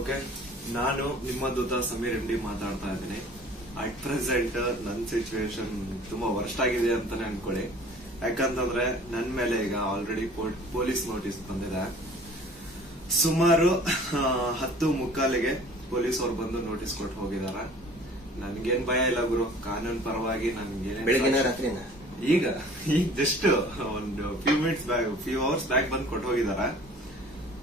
okay ನಾನು ನಿಮ್ಮ ದೂತ Sameer D ಮಾತಾಡ್ತಾ ಇದ್ದೀನಿ ಅಟ್ ಪ್ರೆಸೆಂಟ್ ನನ್ನ ಸಿಚುವೇಶನ್ ತುಂಬಾ ವರ್ಸ್ಟ್ ಆಗಿದೆ ಅಂತಾನೆ ಅನ್ಕೊಳ್ಳಿ ಯಾಕಂತಂದ್ರೆ ನನ್ನ ಮೇಲೆ ಈಗ ಆಲ್ರೆಡಿ ಪೊಲೀಸ್ ನೋಟಿಸ್ ಬಂದಿದೆ ಸುಮಾರು ಹತ್ತು ಮುಕ್ಕಾಲಿಗೆ ಪೊಲೀಸ್ ಅವ್ರು ಬಂದು ನೋಟಿಸ್ ಕೊಟ್ಟು ಹೋಗಿದಾರ ನನ್ಗೇನ್ ಭಯ ಇಲ್ಲ ಗುರು ಕಾನೂನು ಪರವಾಗಿ ನನ್ಗೆ ಈಗ ಈಗ ಜಸ್ಟ್ ಒಂದು few minutes back few hours back ಬಂದು ಕೊಟ್ಟು ಹೋಗಿದಾರ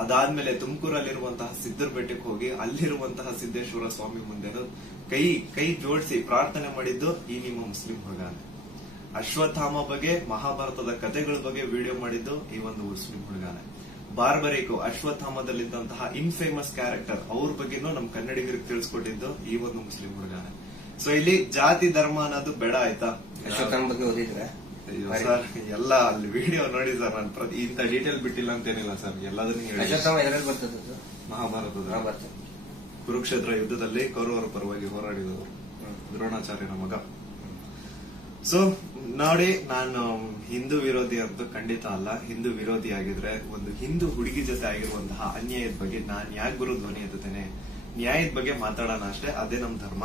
ಅದಾದ್ಮೇಲೆ ತುಮಕೂರಲ್ಲಿರುವಂತಹ ಸಿದ್ದರ ಬೆಟ್ಟಕ್ಕೆ ಹೋಗಿ ಅಲ್ಲಿರುವಂತಹ ಸಿದ್ದೇಶ್ವರ ಸ್ವಾಮಿ ಮುಂದೆನು ಕೈ ಕೈ ಜೋಡಿಸಿ ಪ್ರಾರ್ಥನೆ ಮಾಡಿದ್ದು ಈ ನಿಮ್ಮ ಮುಸ್ಲಿಂ ಹುಡುಗಾನೆ ಅಶ್ವತ್ಥಾಮ ಬಗ್ಗೆ ಮಹಾಭಾರತದ ಕಥೆಗಳ ಬಗ್ಗೆ ವಿಡಿಯೋ ಮಾಡಿದ್ದು ಈ ಒಂದು ಮುಸ್ಲಿಂ ಹುಡುಗಾನೆ ಬಾರ್ಬರಿಕು ಅಶ್ವತ್ಥಾಮದಲ್ಲಿದ್ದಂತಹ ಇನ್ಫೇಮಸ್ ಕ್ಯಾರೆಕ್ಟರ್ ಅವ್ರ ಬಗ್ಗೆನೂ ನಮ್ ಕನ್ನಡಿಗರಿಗೆ ತಿಳಿಸ್ಕೊಟ್ಟಿದ್ದು ಈ ಒಂದು ಮುಸ್ಲಿಂ ಹುಡುಗಾನೆ ಸೊ ಇಲ್ಲಿ ಜಾತಿ ಧರ್ಮ ಅನ್ನೋದು ಬೇಡ ಆಯ್ತಾ ಎಲ್ಲ ಅಲ್ಲಿ ವಿಡಿಯೋ ನೋಡಿ ಸರ್ ನಾನು ಪ್ರತಿ ಇಂಥ ಡೀಟೇಲ್ ಬಿಟ್ಟಿಲ್ಲ ಅಂತೇನಿಲ್ಲ ಸರ್ ಎಲ್ಲದನ್ನೂ ಮಹಾಭಾರತದ ಕುರುಕ್ಷೇತ್ರ ಯುದ್ಧದಲ್ಲಿ ಕೌರವರ ಪರವಾಗಿ ಹೋರಾಡಿದವರು ದ್ರೋಣಾಚಾರ್ಯನ ಮಗ ಸೊ ನೋಡಿ ನಾನು ಹಿಂದೂ ವಿರೋಧಿ ಅಂತೂ ಖಂಡಿತ ಅಲ್ಲ ಹಿಂದೂ ವಿರೋಧಿ ಆಗಿದ್ರೆ ಒಂದು ಹಿಂದೂ ಹುಡುಗಿ ಜೊತೆ ಆಗಿರುವಂತಹ ಅನ್ಯಾಯದ ಬಗ್ಗೆ ನಾನು ಯಾಕೆ ಗುರು ಧ್ವನಿ ಎತ್ತೇನೆ ನ್ಯಾಯದ ಬಗ್ಗೆ ಮಾತಾಡೋಣ ಅಷ್ಟೇ ಅದೇ ನಮ್ಮ ಧರ್ಮ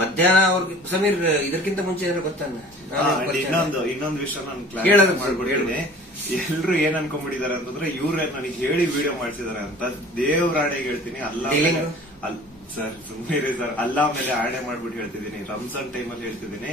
ಮಧ್ಯಾಹ್ನ ಅವ್ರಿಗೆ ಸಮೀರ್ ಇದಕ್ಕಿಂತ ಮುಂಚೆ ಏನಾದ್ರು ಗೊತ್ತಾನ ಇನ್ನೊಂದು ಇನ್ನೊಂದು ವಿಷಯ ನಾನು ಮಾಡ್ಬಿಡಿ ಎಲ್ರು ಏನ್ ಅನ್ಕೊಂಡ್ಬಿಟ್ಟಿದಾರೆ ಅಂತಂದ್ರೆ ಇವ್ರೆ ನನಗೆ ಹೇಳಿ ವಿಡಿಯೋ ಮಾಡಿಸಿದಾರೆ ಅಂತ ದೇವ್ರ ಆಣೆಗೆ ಹೇಳ್ತೀನಿ ಅಲ್ಲ ಸರ್ ಸುಮ್ಮನೆ ಸರ್ ಅಲ್ಲ ಮೇಲೆ ಆಣೆ ಮಾಡ್ಬಿಟ್ಟು ಹೇಳ್ತಿದ್ದೀನಿ ರಂಜಾನ್ ಟೈಮ್ ಅಲ್ಲಿ ಹೇಳ್ತಿದ್ದೀನಿ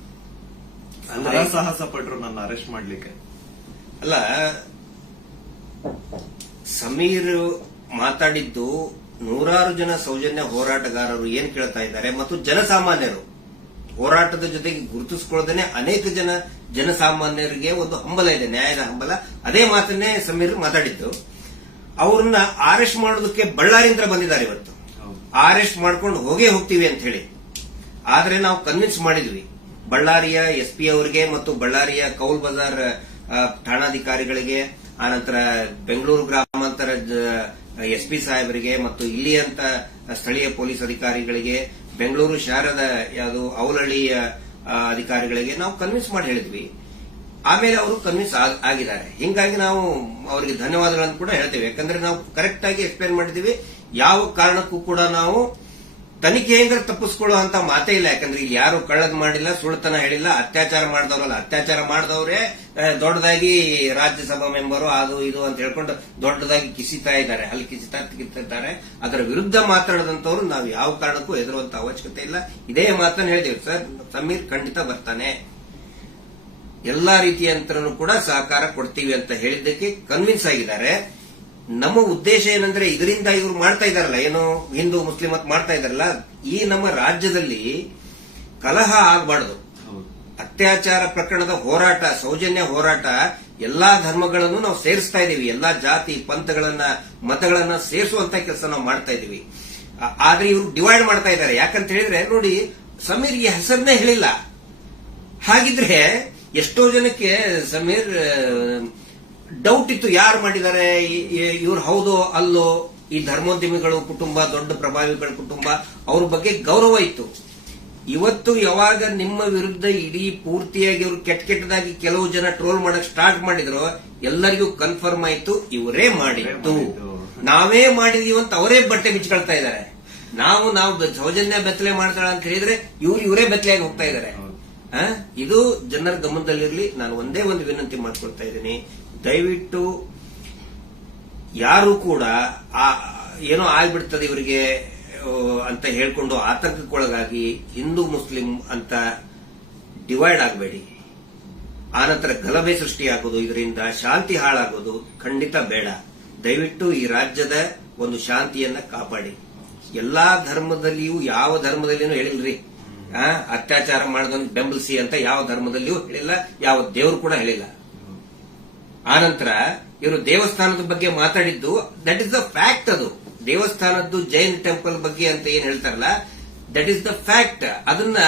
ಸಾಹಸ ಪಟ್ರು ನನ್ನ ಅರೆಸ್ಟ್ ಮಾಡ್ಲಿಕ್ಕೆ ಅಲ್ಲ ಸಮೀರ್ ಮಾತಾಡಿದ್ದು ನೂರಾರು ಜನ ಸೌಜನ್ಯ ಹೋರಾಟಗಾರರು ಏನ್ ಕೇಳ್ತಾ ಇದ್ದಾರೆ ಮತ್ತು ಜನಸಾಮಾನ್ಯರು ಹೋರಾಟದ ಜೊತೆಗೆ ಗುರುತಿಸಿಕೊಳ್ಳೋದನ್ನೇ ಅನೇಕ ಜನ ಜನಸಾಮಾನ್ಯರಿಗೆ ಒಂದು ಹಂಬಲ ಇದೆ ನ್ಯಾಯದ ಹಂಬಲ ಅದೇ ಮಾತನ್ನೇ ಸಮೀರ್ ಮಾತಾಡಿದ್ದು ಅವ್ರನ್ನ ಅರೆಸ್ಟ್ ಮಾಡೋದಕ್ಕೆ ಬಳ್ಳಾರಿಯಿಂದ ಬಂದಿದ್ದಾರೆ ಇವತ್ತು ಅರೆಸ್ಟ್ ಮಾಡ್ಕೊಂಡು ಹೋಗೇ ಹೋಗ್ತೀವಿ ಅಂತ ಹೇಳಿ ಆದರೆ ನಾವು ಕನ್ವಿನ್ಸ್ ಮಾಡಿದ್ವಿ ಬಳ್ಳಾರಿಯ ಎಸ್ಪಿ ಅವರಿಗೆ ಮತ್ತು ಬಳ್ಳಾರಿಯ ಕೌಲ್ ಬಜಾರ್ ಠಾಣಾಧಿಕಾರಿಗಳಿಗೆ ಆನಂತರ ಬೆಂಗಳೂರು ಗ್ರಾಮಾಂತರ ಎಸ್ಪಿ ಸಾಹೇಬರಿಗೆ ಮತ್ತು ಇಲ್ಲಿಯಂತ ಸ್ಥಳೀಯ ಪೊಲೀಸ್ ಅಧಿಕಾರಿಗಳಿಗೆ ಬೆಂಗಳೂರು ಶಹರದ ಯಾವುದು ಅವಲಹಳ್ಳಿಯ ಅಧಿಕಾರಿಗಳಿಗೆ ನಾವು ಕನ್ವಿನ್ಸ್ ಮಾಡಿ ಹೇಳಿದ್ವಿ ಆಮೇಲೆ ಅವರು ಕನ್ವಿನ್ಸ್ ಆಗಿದ್ದಾರೆ ಹಿಂಗಾಗಿ ನಾವು ಅವರಿಗೆ ಧನ್ಯವಾದಗಳನ್ನು ಕೂಡ ಹೇಳ್ತೇವೆ ಯಾಕಂದ್ರೆ ನಾವು ಕರೆಕ್ಟ್ ಆಗಿ ಎಕ್ಸ್ಪ್ಲೇನ್ ಮಾಡಿದೀವಿ ಯಾವ ಕಾರಣಕ್ಕೂ ಕೂಡ ನಾವು ತನಿಖೆ ಹೆಂಗ ತಪ್ಪಿಸ್ಕೊಳ್ಳೋ ಅಂತ ಮಾತೇ ಇಲ್ಲ ಯಾಕಂದ್ರೆ ಇಲ್ಲಿ ಯಾರು ಕಳ್ಳದ್ ಮಾಡಿಲ್ಲ ಸುಳ್ತನ ಹೇಳಿಲ್ಲ ಅತ್ಯಾಚಾರ ಮಾಡಿದವರಲ್ಲ ಅತ್ಯಾಚಾರ ಮಾಡಿದವ್ರೆ ದೊಡ್ಡದಾಗಿ ರಾಜ್ಯಸಭಾ ಮೆಂಬರು ಅದು ಇದು ಅಂತ ಹೇಳ್ಕೊಂಡು ದೊಡ್ಡದಾಗಿ ಕಿಸಿತಾ ಇದ್ದಾರೆ ಅಲ್ಲಿ ಕಿಸಿತಾ ಕಿತ್ತಿದ್ದಾರೆ ಅದರ ವಿರುದ್ಧ ಮಾತಾಡದಂತವ್ರು ನಾವು ಯಾವ ಕಾರಣಕ್ಕೂ ಹೆದರುವಂತ ಅವಶ್ಯಕತೆ ಇಲ್ಲ ಇದೇ ಮಾತನ್ನು ಹೇಳಿದೆವು ಸರ್ ಸಮೀರ್ ಖಂಡಿತ ಬರ್ತಾನೆ ಎಲ್ಲಾ ರೀತಿಯ ಕೂಡ ಸಹಕಾರ ಕೊಡ್ತೀವಿ ಅಂತ ಹೇಳಿದ್ದಕ್ಕೆ ಕನ್ವಿನ್ಸ್ ಆಗಿದ್ದಾರೆ ನಮ್ಮ ಉದ್ದೇಶ ಏನಂದ್ರೆ ಇದರಿಂದ ಇವರು ಮಾಡ್ತಾ ಇದಾರಲ್ಲ ಏನೋ ಹಿಂದೂ ಮುಸ್ಲಿಂ ಅಂತ ಮಾಡ್ತಾ ಇದಾರಲ್ಲ ಈ ನಮ್ಮ ರಾಜ್ಯದಲ್ಲಿ ಕಲಹ ಆಗಬಾರ್ದು ಅತ್ಯಾಚಾರ ಪ್ರಕರಣದ ಹೋರಾಟ ಸೌಜನ್ಯ ಹೋರಾಟ ಎಲ್ಲಾ ಧರ್ಮಗಳನ್ನು ನಾವು ಸೇರಿಸ್ತಾ ಇದೀವಿ ಎಲ್ಲಾ ಜಾತಿ ಪಂಥಗಳನ್ನ ಮತಗಳನ್ನ ಸೇರಿಸುವಂತ ಕೆಲಸ ನಾವು ಮಾಡ್ತಾ ಇದೀವಿ ಆದ್ರೆ ಇವರು ಡಿವೈಡ್ ಮಾಡ್ತಾ ಇದಾರೆ ಯಾಕಂತ ಹೇಳಿದ್ರೆ ನೋಡಿ ಈ ಹೆಸರನ್ನೇ ಹೇಳಿಲ್ಲ ಹಾಗಿದ್ರೆ ಎಷ್ಟೋ ಜನಕ್ಕೆ ಸಮೀರ್ ಡೌಟ್ ಇತ್ತು ಯಾರು ಮಾಡಿದ್ದಾರೆ ಇವ್ರು ಹೌದು ಅಲ್ಲೋ ಈ ಧರ್ಮೋದ್ಯಮಿಗಳು ಕುಟುಂಬ ದೊಡ್ಡ ಪ್ರಭಾವಿಗಳ ಕುಟುಂಬ ಅವ್ರ ಬಗ್ಗೆ ಗೌರವ ಇತ್ತು ಇವತ್ತು ಯಾವಾಗ ನಿಮ್ಮ ವಿರುದ್ಧ ಇಡೀ ಪೂರ್ತಿಯಾಗಿ ಇವರು ಕೆಟ್ಟ ಕೆಟ್ಟದಾಗಿ ಕೆಲವು ಜನ ಟ್ರೋಲ್ ಮಾಡಕ್ ಸ್ಟಾರ್ಟ್ ಮಾಡಿದ್ರು ಎಲ್ಲರಿಗೂ ಕನ್ಫರ್ಮ್ ಆಯ್ತು ಇವರೇ ಮಾಡಿತ್ತು ನಾವೇ ಅಂತ ಅವರೇ ಬಟ್ಟೆ ಬಿಚ್ಕೊಳ್ತಾ ಇದ್ದಾರೆ ನಾವು ನಾವು ಸೌಜನ್ಯ ಬೆತ್ತಲೆ ಮಾಡ್ತಾಳ ಅಂತ ಹೇಳಿದ್ರೆ ಇವ್ರು ಇವರೇ ಬೆತ್ತಲೆಯಾಗಿ ಹೋಗ್ತಾ ಇದ್ದಾರೆ ಇದು ಜನರ ಗಮನದಲ್ಲಿರಲಿ ನಾನು ಒಂದೇ ಒಂದು ವಿನಂತಿ ಮಾಡ್ಕೊಳ್ತಾ ಇದ್ದೀನಿ ದಯವಿಟ್ಟು ಯಾರು ಕೂಡ ಆ ಏನೋ ಆಗ್ಬಿಡ್ತದೆ ಇವರಿಗೆ ಅಂತ ಹೇಳ್ಕೊಂಡು ಆತಂಕಕ್ಕೊಳಗಾಗಿ ಹಿಂದೂ ಮುಸ್ಲಿಂ ಅಂತ ಡಿವೈಡ್ ಆಗಬೇಡಿ ಆನಂತರ ಗಲಭೆ ಸೃಷ್ಟಿಯಾಗೋದು ಇದರಿಂದ ಶಾಂತಿ ಹಾಳಾಗೋದು ಖಂಡಿತ ಬೇಡ ದಯವಿಟ್ಟು ಈ ರಾಜ್ಯದ ಒಂದು ಶಾಂತಿಯನ್ನ ಕಾಪಾಡಿ ಎಲ್ಲಾ ಧರ್ಮದಲ್ಲಿಯೂ ಯಾವ ಧರ್ಮದಲ್ಲಿನೂ ಹೇಳಿಲ್ರಿ ಅತ್ಯಾಚಾರ ಮಾಡದನ್ನು ಬೆಂಬಲಿಸಿ ಅಂತ ಯಾವ ಧರ್ಮದಲ್ಲಿಯೂ ಹೇಳಿಲ್ಲ ಯಾವ ದೇವರು ಕೂಡ ಹೇಳಿಲ್ಲ ಆನಂತರ ಇವರು ದೇವಸ್ಥಾನದ ಬಗ್ಗೆ ಮಾತಾಡಿದ್ದು ದಟ್ ಇಸ್ ದ ಫ್ಯಾಕ್ಟ್ ಅದು ದೇವಸ್ಥಾನದ್ದು ಜೈನ್ ಟೆಂಪಲ್ ಬಗ್ಗೆ ಅಂತ ಏನ್ ಹೇಳ್ತಾರಲ್ಲ ದಟ್ ಇಸ್ ದ ಫ್ಯಾಕ್ಟ್ ಅದನ್ನ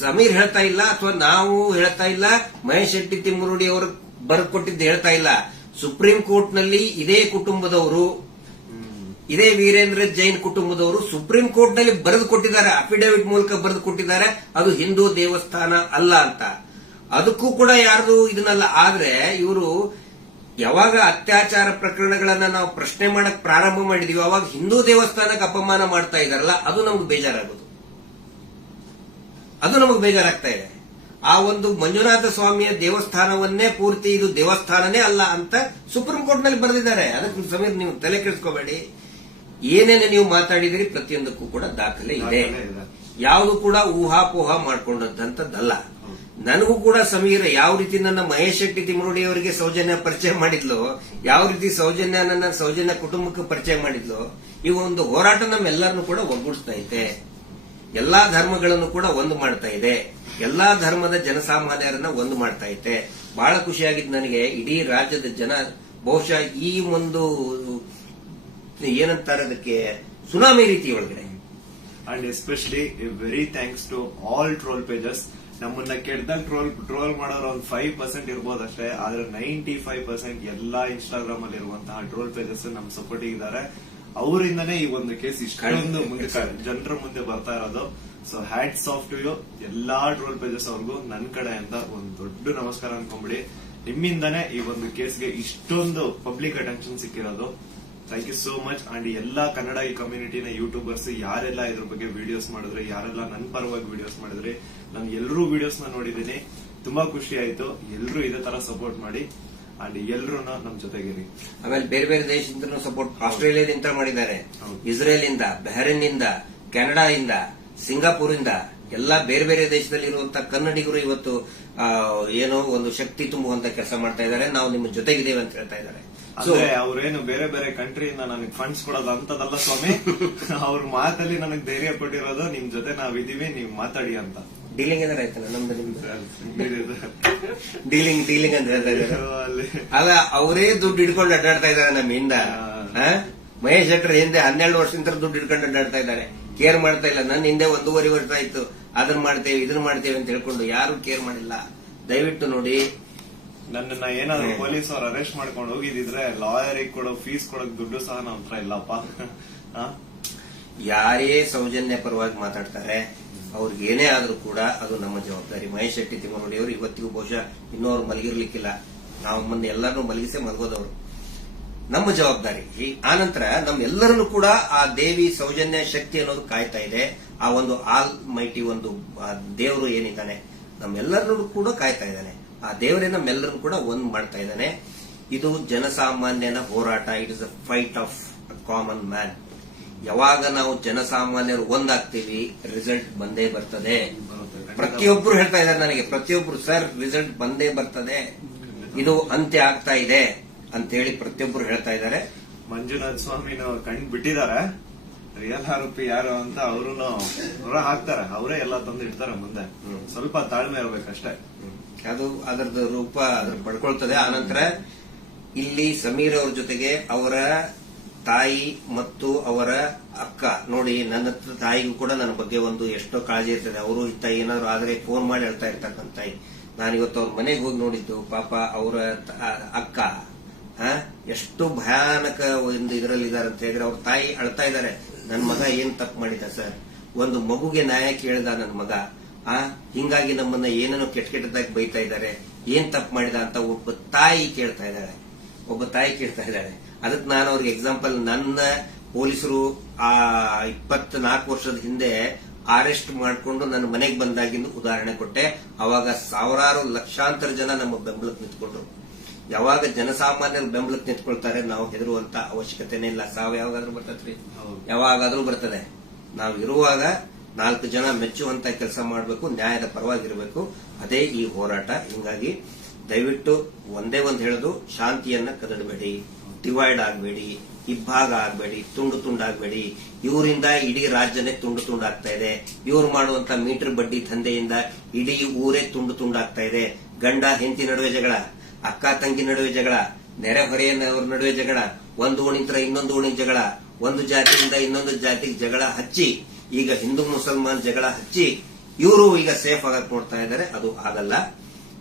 ಸಮೀರ್ ಹೇಳ್ತಾ ಇಲ್ಲ ಅಥವಾ ನಾವು ಹೇಳ್ತಾ ಇಲ್ಲ ಮಹೇಶ್ ಶೆಟ್ಟಿ ತಿಮ್ಮುರುಡಿ ಅವರು ಬರ್ಕೊಟ್ಟಿದ್ದು ಹೇಳ್ತಾ ಇಲ್ಲ ಸುಪ್ರೀಂ ಕೋರ್ಟ್ ನಲ್ಲಿ ಇದೇ ಕುಟುಂಬದವರು ಇದೇ ವೀರೇಂದ್ರ ಜೈನ್ ಕುಟುಂಬದವರು ಸುಪ್ರೀಂ ಕೋರ್ಟ್ ನಲ್ಲಿ ಬರೆದು ಕೊಟ್ಟಿದ್ದಾರೆ ಅಫಿಡವಿಟ್ ಮೂಲಕ ಬರೆದು ಕೊಟ್ಟಿದ್ದಾರೆ ಅದು ಹಿಂದೂ ದೇವಸ್ಥಾನ ಅಲ್ಲ ಅಂತ ಅದಕ್ಕೂ ಕೂಡ ಯಾರು ಇದನ್ನಲ್ಲ ಆದ್ರೆ ಇವರು ಯಾವಾಗ ಅತ್ಯಾಚಾರ ಪ್ರಕರಣಗಳನ್ನ ನಾವು ಪ್ರಶ್ನೆ ಮಾಡಕ್ ಪ್ರಾರಂಭ ಮಾಡಿದೀವಿ ಅವಾಗ ಹಿಂದೂ ದೇವಸ್ಥಾನಕ್ಕೆ ಅಪಮಾನ ಮಾಡ್ತಾ ಇದಾರಲ್ಲ ಅದು ನಮ್ಗೆ ಬೇಜಾರಾಗೋದು ಅದು ನಮಗ್ ಬೇಜಾರಾಗ್ತಾ ಇದೆ ಆ ಒಂದು ಮಂಜುನಾಥ ಸ್ವಾಮಿಯ ದೇವಸ್ಥಾನವನ್ನೇ ಪೂರ್ತಿ ಇದು ದೇವಸ್ಥಾನನೇ ಅಲ್ಲ ಅಂತ ಸುಪ್ರೀಂ ಕೋರ್ಟ್ ನಲ್ಲಿ ಬರೆದಿದ್ದಾರೆ ಅದಕ್ಕೆ ಸಮೇತ ನೀವು ತಲೆ ಕೆಡಿಸ್ಕೋಬೇಡಿ ಏನೇನು ನೀವು ಮಾತಾಡಿದಿರಿ ಪ್ರತಿಯೊಂದಕ್ಕೂ ಕೂಡ ದಾಖಲೆ ಇದೆ ಯಾವುದು ಕೂಡ ಊಹಾಪೋಹ ಮಾಡಿಕೊಂಡದ್ದಂತದ್ದಲ್ಲ ನನಗೂ ಕೂಡ ಸಮೀರ ಯಾವ ರೀತಿ ನನ್ನ ಮಹೇಶ್ ಶೆಟ್ಟಿ ತಿಮ್ಮರುಡಿ ಅವರಿಗೆ ಸೌಜನ್ಯ ಪರಿಚಯ ಮಾಡಿದ್ಲು ಯಾವ ರೀತಿ ಸೌಜನ್ಯ ನನ್ನ ಸೌಜನ್ಯ ಕುಟುಂಬಕ್ಕೆ ಪರಿಚಯ ಮಾಡಿದ್ಲು ಈ ಒಂದು ಹೋರಾಟ ನಮ್ಮೆಲ್ಲರನ್ನು ಕೂಡ ಒಗ್ಗೂಡಿಸ್ತಾ ಇದೆ ಎಲ್ಲಾ ಧರ್ಮಗಳನ್ನು ಕೂಡ ಒಂದು ಮಾಡ್ತಾ ಇದೆ ಎಲ್ಲಾ ಧರ್ಮದ ಜನಸಾಮಾನ್ಯರನ್ನ ಒಂದು ಮಾಡ್ತಾ ಇದೆ ಬಹಳ ಖುಷಿಯಾಗಿದ್ದು ನನಗೆ ಇಡೀ ರಾಜ್ಯದ ಜನ ಬಹುಶಃ ಈ ಒಂದು ಏನಂತಾರೆ ಅದಕ್ಕೆ ಸುನಾಮಿ ರೀತಿ ಒಳಗಡೆ and especially very thanks to all troll pages ನಮ್ಮನ್ನ ಕೆಟ್ಟದಾಗ ಟ್ರೋಲ್ ಟ್ರೋಲ್ ಮಾಡೋರು ಒಂದು ಫೈವ್ ಪರ್ಸೆಂಟ್ ಇರ್ಬೋದು ಅಷ್ಟೇ ಆದ್ರೆ ನೈಂಟಿ ಫೈವ್ ಪರ್ಸೆಂಟ್ ಎಲ್ಲಾ ಇನ್ಸ್ಟಾಗ್ರಾಮ್ ಅಲ್ಲಿ ಇರುವಂತಹ ಟ್ರೋಲ್ ಪೇಜಸ್ ನಮ್ ಸಪೋರ್ಟ್ ಇದ್ದಾರೆ ಅವರಿಂದನೇ ಈ ಒಂದು ಕೇಸ್ ಇಷ್ಟೊಂದು ಜನರ ಮುಂದೆ ಬರ್ತಾ ಇರೋದು so hats off to you ಎಲ್ಲಾ ಟ್ರೋಲ್ ಪೇಜಸ್ ಅವ್ರಿಗೂ ನನ್ನ ಅಂತ ಒಂದು ದೊಡ್ಡ ನಮಸ್ಕಾರ ಅನ್ಕೊಂಬಿಡಿ ನಿಮ್ಮಿಂದನೇ ಈ ಒಂದು ಕೇಸ್ಗೆ ಇಷ್ಟೊಂದು ಪಬ್ಲಿಕ್ ಅಟೆನ್ಷನ್ ಸಿಕ್ಕಿರೋದು thank you so much and ಎಲ್ಲಾ ಕನ್ನಡ ಈ ಕಮ್ಯುನಿಟಿನ ಯೂಟ್ಯೂಬರ್ಸ್ ಯಾರೆಲ್ಲ ಇದ್ರ ಬಗ್ಗೆ ವಿಡಿಯೋಸ್ ಮಾಡಿದ್ರೆ ಯಾರೆಲ್ಲ ನನ್ನ ಪರವಾಗಿ ವಿಡಿಯೋಸ್ ಮಾಡಿದ್ರೆ ನಾನು ಎಲ್ಲರೂ ವಿಡಿಯೋಸ್ ನ ನೋಡಿದ್ದೀನಿ ತುಂಬಾ ಖುಷಿ ಆಯ್ತು ಎಲ್ಲರೂ ಇದೇ ತರ ಸಪೋರ್ಟ್ ಮಾಡಿ ಅಂಡ್ ಎಲ್ಲರೂ ನಮ್ ಜೊತೆಗಿರಿ ಆಮೇಲೆ ಬೇರೆ ಬೇರೆ ದೇಶದಿಂದ ಸಪೋರ್ಟ್ ಆಸ್ಟ್ರೇಲಿಯಾದಿಂದ ಮಾಡಿದ್ದಾರೆ ಇಸ್ರೇಲ್ ಇಂದ ಬಹರೇನ್ ಇಂದ ಕೆನಡಾ ಇಂದ ಸಿಂಗಾಪುರ್ ಇಂದ ಎಲ್ಲಾ ಬೇರೆ ಬೇರೆ ದೇಶದಲ್ಲಿ ಇರುವಂತಹ ಕನ್ನಡಿಗರು ಇವತ್ತು ಏನೋ ಒಂದು ಶಕ್ತಿ ತುಂಬುವಂತ ಕೆಲಸ ಮಾಡ್ತಾ ಇದ್ದಾರೆ ನಾವು ನಿಮ್ಮ ಜೊತೆಗಿದ್ದೇವೆ ಅಂತ ಹೇಳ್ತಾ ಇದ್ದಾರೆ ಅಂದ್ರೆ ಅವ್ರೇನು ಬೇರೆ ಬೇರೆ ಕಂಟ್ರಿಯಿಂದ ನನಗೆ ಫಂಡ್ಸ್ ಕೊಡೋದು ಅಂತದಲ್ಲ ಸ್ವಾಮಿ ಅವ್ರ ಮಾತಲ್ಲಿ ನನಗೆ ಧೈರ್ಯ ಕೊಟ್ಟಿರೋದು ನಿಮ್ ಜೊತೆ ನಾವಿದೀವಿ ನೀವ್ ಮಾತಾಡಿ ಅಂತ ಡೀಲಿಂಗ್ ಅಂದ್ರೆ ಆಯ್ತಲ್ಲ ನಮ್ದು ಡೀಲಿಂಗ್ ಡೀಲಿಂಗ್ ಅಂದ್ರೆ ಅಲ್ಲ ಅವರೇ ದುಡ್ಡು ಹಿಡ್ಕೊಂಡು ಅಡ್ಡಾಡ್ತಾ ಇದ್ದಾರೆ ನಮ್ಮಿಂದ ಮಹೇಶ್ ಶೆಟ್ಟರ್ ಹಿಂದೆ ಹನ್ನೆರಡು ವರ್ಷದಿಂದ ದುಡ್ಡು ಇಡ್ಕೊಂಡು ಅಡ್ಡಾಡ್ತಾ ಇದ್ದಾರೆ ಕೇರ್ ಮಾಡ್ತಾ ಇಲ್ಲ ನನ್ನ ಹಿಂದೆ ಒಂದೂವರೆ ವರ್ಷ ಆಯ್ತು ಅದನ್ನ ಮಾಡ್ತೇವೆ ಇದನ್ನ ಮಾಡ್ತೇವೆ ಅಂತ ಹೇಳ್ಕೊಂಡು ಯಾರು ಕೇರ್ ಮಾಡಿಲ್ಲ ದಯವಿಟ್ಟು ನೋಡಿ ನನ್ನನ್ನ ಏನಾದ್ರು ಪೊಲೀಸ್ ಅವ್ರು ಅರೆಸ್ಟ್ ಮಾಡ್ಕೊಂಡು ಹೋಗಿದ್ರೆ ಲಾಯರಿಗೆ ಕೊಡೋ ಫೀಸ್ ಕೊಡೋಕ್ ದುಡ್ಡು ಸಹ ನಮ್ಮ ಹತ್ರ ಇಲ್ಲಪ್ಪ ಯಾರೇ ಸೌಜನ್ಯ ಪರವಾಗಿ ಮಾತಾಡ್ತಾರೆ ಅವ್ರಿಗೆ ಏನೇ ಆದ್ರೂ ಕೂಡ ಅದು ನಮ್ಮ ಜವಾಬ್ದಾರಿ ಮಹೇಶ್ ಶೆಟ್ಟಿ ತಿಮ್ಮನೋಡಿ ಅವರು ಇವತ್ತಿಗೂ ಬಹುಶಃ ಅವ್ರು ಮಲಗಿರ್ಲಿಕ್ಕಿಲ್ಲ ನಾವು ಮೊನ್ನೆ ಎಲ್ಲರನ್ನೂ ಮಲಗಿಸಿ ಮಲಗೋದವರು ನಮ್ಮ ಜವಾಬ್ದಾರಿ ಈ ಆನಂತರ ನಮ್ಮೆಲ್ಲರನ್ನು ಕೂಡ ಆ ದೇವಿ ಸೌಜನ್ಯ ಶಕ್ತಿ ಅನ್ನೋದು ಕಾಯ್ತಾ ಇದೆ ಆ ಒಂದು ಆಲ್ ಮೈಟಿ ಒಂದು ದೇವರು ಏನಿದ್ದಾನೆ ನಮ್ಮೆಲ್ಲರನ್ನು ಕೂಡ ಕಾಯ್ತಾ ಇದ್ದಾನೆ ಆ ದೇವರೇ ನಮ್ಮೆಲ್ಲರೂ ಕೂಡ ಒಂದ್ ಮಾಡ್ತಾ ಇದ್ದಾನೆ ಇದು ಜನಸಾಮಾನ್ಯನ ಹೋರಾಟ it is a fight of a common man ಯಾವಾಗ ನಾವು ಜನಸಾಮಾನ್ಯರು ಒಂದಾಗ್ತೀವಿ ರಿಸಲ್ಟ್ ಬಂದೇ ಬರ್ತದೆ ಪ್ರತಿಯೊಬ್ರು ಹೇಳ್ತಾ ಇದ್ದಾರೆ ನನಗೆ ಪ್ರತಿಯೊಬ್ರು ಸರ್ ರಿಸಲ್ಟ್ ಬಂದೇ ಬರ್ತದೆ ಇದು ಅಂತ್ಯ ಆಗ್ತಾ ಇದೆ ಅಂತೇಳಿ ಪ್ರತಿಯೊಬ್ರು ಹೇಳ್ತಾ ಇದ್ದಾರೆ ಮಂಜುನಾಥ ಸ್ವಾಮಿ ಕಣ್ ಬಿಟ್ಟಿದ್ದಾರೆ ರಿಯಲ್ ಆರೋಪಿ ಯಾರು ಅಂತ ಅವರು ಹೊರ ಹಾಕ್ತಾರೆ ಅವರೇ ಎಲ್ಲ ತಂದು ಇಡ್ತಾರೆ ಮುಂದೆ ಸ್ವಲ್ಪ ತಾಳ್ಮೆ ಇರಬೇಕಷ್ಟೇ ಅದು ಅದರದ್ದು ರೂಪ ಅದ್ರ ಪಡ್ಕೊಳ್ತದೆ ಆನಂತರ ಇಲ್ಲಿ ಸಮೀರ್ ಅವ್ರ ಜೊತೆಗೆ ಅವರ ತಾಯಿ ಮತ್ತು ಅವರ ಅಕ್ಕ ನೋಡಿ ನನ್ನ ತಾಯಿಗೂ ಕೂಡ ನನ್ನ ಬಗ್ಗೆ ಒಂದು ಎಷ್ಟೋ ಕಾಳಜಿ ಇರ್ತದೆ ಅವರು ಇತ್ತ ಏನಾದ್ರು ಆದರೆ ಫೋನ್ ಮಾಡಿ ಹೇಳ್ತಾ ಇರ್ತಕ್ಕಂಥ ತಾಯಿ ನಾನು ಇವತ್ತು ಅವ್ರ ಮನೆಗೆ ಹೋಗಿ ನೋಡಿದ್ದು ಪಾಪ ಅವರ ಅಕ್ಕ ಎಷ್ಟು ಭಯಾನಕ ಒಂದು ಇದರಲ್ಲಿ ಇದಾರೆ ಅಂತ ಹೇಳಿದ್ರೆ ಅವ್ರ ತಾಯಿ ಅಳ್ತಾ ಇದ್ದಾರೆ ನನ್ನ ಮಗ ಏನ್ ತಪ್ಪು ಮಾಡಿದ ಸರ್ ಒಂದು ಮಗುಗೆ ನ್ಯಾಯ ಕೇಳಿದ ನನ್ನ ಮಗ ಆ ಹಿಂಗಾಗಿ ನಮ್ಮನ್ನ ಏನೇನು ಕೆಟ್ಟ ಕೆಟ್ಟದಾಗಿ ಬೈತಾ ಇದ್ದಾರೆ ಏನ್ ತಪ್ಪು ಮಾಡಿದ ಅಂತ ಒಬ್ಬ ತಾಯಿ ಕೇಳ್ತಾ ಇದ್ದಾಳೆ ಒಬ್ಬ ತಾಯಿ ಕೇಳ್ತಾ ಇದ್ದಾಳೆ ಅದಕ್ಕೆ ನಾನು ಅವ್ರಿಗೆ ಎಕ್ಸಾಂಪಲ್ ನನ್ನ ಪೊಲೀಸರು ಆ ನಾಲ್ಕು ವರ್ಷದ ಹಿಂದೆ ಅರೆಸ್ಟ್ ಮಾಡಿಕೊಂಡು ನನ್ನ ಮನೆಗೆ ಬಂದಾಗಿಂದು ಉದಾಹರಣೆ ಕೊಟ್ಟೆ ಅವಾಗ ಸಾವಿರಾರು ಲಕ್ಷಾಂತರ ಜನ ನಮ್ಮ ಬೆಂಬಲಕ್ಕೆ ನಿಂತ್ಕೊಂಡ್ರು ಯಾವಾಗ ಜನಸಾಮಾನ್ಯರು ಬೆಂಬಲಕ್ಕೆ ನಿಂತ್ಕೊಳ್ತಾರೆ ನಾವು ಹೆದರುವಂತ ಅವಶ್ಯಕತೆನೇ ಇಲ್ಲ ಸಾವು ಯಾವಾಗಾದ್ರೂ ಬರ್ತದ್ರಿ ಯಾವಾಗಾದ್ರೂ ಬರ್ತದೆ ನಾವು ಇರುವಾಗ ನಾಲ್ಕು ಜನ ಮೆಚ್ಚುವಂತ ಕೆಲಸ ಮಾಡಬೇಕು ನ್ಯಾಯದ ಪರವಾಗಿರಬೇಕು ಅದೇ ಈ ಹೋರಾಟ ಹಿಂಗಾಗಿ ದಯವಿಟ್ಟು ಒಂದೇ ಒಂದು ಹೇಳೋದು ಶಾಂತಿಯನ್ನ ಕದಡಬೇಡಿ ಡಿವೈಡ್ ಆಗಬೇಡಿ ಇಬ್ಬಾಗ ಆಗಬೇಡಿ ತುಂಡು ತುಂಡಾಗಬೇಡಿ ಇವರಿಂದ ಇಡೀ ರಾಜ್ಯನೇ ತುಂಡು ತುಂಡಾಗ್ತಾ ಇದೆ ಇವ್ರು ಮಾಡುವಂತ ಮೀಟರ್ ಬಡ್ಡಿ ದಂಧೆಯಿಂದ ಇಡೀ ಊರೇ ತುಂಡು ತುಂಡಾಗ್ತಾ ಇದೆ ಗಂಡ ಹೆಂಡತಿ ನಡುವೆ ಜಗಳ ಅಕ್ಕ ತಂಗಿ ನಡುವೆ ಜಗಳ ನೆರೆಹೊರೆಯ ನಡುವೆ ಜಗಳ ಒಂದು ಓಣಿಂತರ ಇನ್ನೊಂದು ಓಣಿ ಜಗಳ ಒಂದು ಜಾತಿಯಿಂದ ಇನ್ನೊಂದು ಜಾತಿಗೆ ಜಗಳ ಹಚ್ಚಿ ಈಗ ಹಿಂದೂ ಮುಸಲ್ಮಾನ್ ಜಗಳ ಹಚ್ಚಿ ಇವರು ಈಗ ಸೇಫ್ ಆಗಕ್ ನೋಡ್ತಾ ಇದ್ದಾರೆ ಅದು ಆಗಲ್ಲ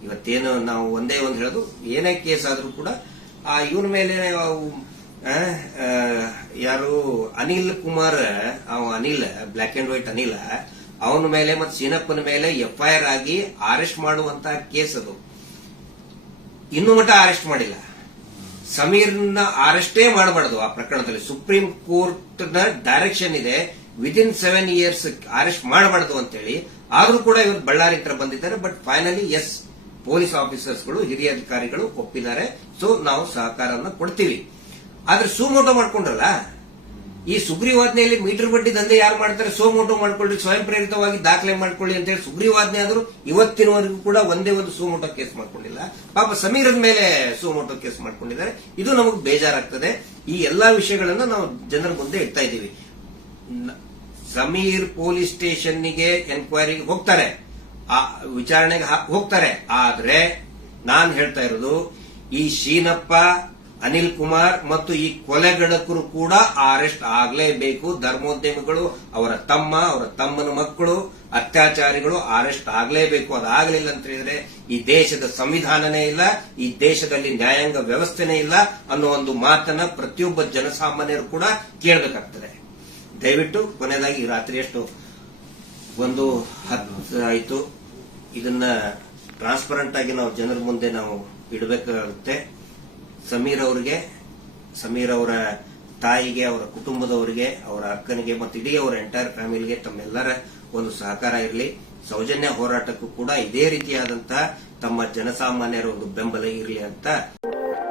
ಇವತ್ತೇನು ನಾವು ಒಂದೇ ಒಂದು ಹೇಳೋದು ಏನೇ ಕೇಸ್ ಆದ್ರೂ ಕೂಡ ಆ ಇವನ ಮೇಲೆ ಯಾರು ಅನಿಲ್ ಕುಮಾರ್ ಅವ Anil black and white Anil ಅವನ ಮೇಲೆ ಮತ್ತೆ ಸೀನಪ್ಪನ ಮೇಲೆ ಎಫ್ಐಆರ್ ಆಗಿ ಅರೆಸ್ಟ್ ಮಾಡುವಂತ ಕೇಸ್ ಅದು ಇನ್ನು ಮಟ್ಟ ಅರೆಸ್ಟ್ ಮಾಡಿಲ್ಲ ಸಮೀರ್ನ ಅರೆಸ್ಟೇ ಮಾಡಬಾರ್ದು ಆ ಪ್ರಕರಣದಲ್ಲಿ ಸುಪ್ರೀಂ ನ ಡೈರೆಕ್ಷನ್ ಇದೆ ವಿದಿನ್ ಸೆವೆನ್ ಇಯರ್ಸ್ ಅರೆಸ್ಟ್ ಮಾಡಬಾರ್ದು ಅಂತೇಳಿ ಆದರೂ ಕೂಡ ಇವತ್ತು ಬಳ್ಳಾರಿ ಹತ್ರ ಬಂದಿದ್ದಾರೆ ಬಟ್ ಫೈನಲಿ ಎಸ್ ಪೊಲೀಸ್ ಗಳು ಹಿರಿಯ ಅಧಿಕಾರಿಗಳು ಒಪ್ಪಿದ್ದಾರೆ ಸೊ ನಾವು ಸಹಕಾರ ಕೊಡ್ತೀವಿ ಆದ್ರೆ ಸುಮೋಟೋ ಮಾಡ್ಕೊಂಡ್ರಲ್ಲ ಈ ಸುಗ್ರೀವಾಜ್ಞೆಯಲ್ಲಿ ಮೀಟರ್ ಬಡ್ಡಿ ದಂಧೆ ಯಾರು ಮಾಡ್ತಾರೆ ಸೋಮೋಟೋ ಮಾಡ್ಕೊಳ್ಳಿ ಸ್ವಯಂ ಪ್ರೇರಿತವಾಗಿ ದಾಖಲೆ ಮಾಡ್ಕೊಳ್ಳಿ ಅಂತ ಹೇಳಿ ಸುಗ್ರೀವಾಜ್ಞೆ ಆದರೂ ಇವತ್ತಿನವರೆಗೂ ಕೂಡ ಒಂದೇ ಒಂದು ಸೋಮೋಟೋ ಕೇಸ್ ಮಾಡ್ಕೊಂಡಿಲ್ಲ ಪಾಪ ಸಮೀರದ ಮೇಲೆ ಸೋಮೋಟೋ ಕೇಸ್ ಮಾಡ್ಕೊಂಡಿದ್ದಾರೆ ಇದು ನಮಗೆ ಬೇಜಾರಾಗ್ತದೆ ಈ ಎಲ್ಲಾ ವಿಷಯಗಳನ್ನ ನಾವು ಜನರ ಮುಂದೆ ಇಡ್ತಾ ಇದ್ದೀವಿ ಸಮೀರ್ ಪೊಲೀಸ್ ಸ್ಟೇಷನ್ಗೆ ಎನ್ಕ್ವೈರಿಗೆ ಹೋಗ್ತಾರೆ ಆ ವಿಚಾರಣೆಗೆ ಹೋಗ್ತಾರೆ ಆದ್ರೆ ನಾನು ಹೇಳ್ತಾ ಇರೋದು ಈ ಶೀನಪ್ಪ ಅನಿಲ್ ಕುಮಾರ್ ಮತ್ತು ಈ ಕೊಲೆಗಡಕರು ಕೂಡ ಅರೆಸ್ಟ್ ಆಗಲೇಬೇಕು ಧರ್ಮೋದ್ಯಮಿಗಳು ಅವರ ತಮ್ಮ ಅವರ ತಮ್ಮನ ಮಕ್ಕಳು ಅತ್ಯಾಚಾರಿಗಳು ಅರೆಸ್ಟ್ ಆಗಲೇಬೇಕು ಅದಾಗಲಿಲ್ಲ ಅಂತ ಹೇಳಿದ್ರೆ ಈ ದೇಶದ ಸಂವಿಧಾನನೇ ಇಲ್ಲ ಈ ದೇಶದಲ್ಲಿ ನ್ಯಾಯಾಂಗ ವ್ಯವಸ್ಥೆನೇ ಇಲ್ಲ ಅನ್ನೋ ಒಂದು ಮಾತನ್ನ ಪ್ರತಿಯೊಬ್ಬ ಜನಸಾಮಾನ್ಯರು ಕೂಡ ಕೇಳಬೇಕಾಗ್ತದೆ ದಯವಿಟ್ಟು ಕೊನೆಯದಾಗಿ ರಾತ್ರಿ ಎಷ್ಟು ಒಂದು ಹತ್ತು ಆಯಿತು ಇದನ್ನ ಟ್ರಾನ್ಸ್ಪರೆಂಟ್ ಆಗಿ ನಾವು ಜನರ ಮುಂದೆ ನಾವು ಇಡಬೇಕಾಗುತ್ತೆ ಸಮೀರ್ ಅವರಿಗೆ ಸಮೀರ್ ಅವರ ತಾಯಿಗೆ ಅವರ ಕುಟುಂಬದವರಿಗೆ ಅವರ ಅಕ್ಕನಿಗೆ ಮತ್ತು ಇಡೀ ಅವರ ಎಂಟೈರ್ ಫ್ಯಾಮಿಲಿಗೆ ತಮ್ಮೆಲ್ಲರ ಒಂದು ಸಹಕಾರ ಇರಲಿ ಸೌಜನ್ಯ ಹೋರಾಟಕ್ಕೂ ಕೂಡ ಇದೇ ರೀತಿಯಾದಂತಹ ತಮ್ಮ ಜನಸಾಮಾನ್ಯರ ಒಂದು ಬೆಂಬಲ ಇರಲಿ ಅಂತ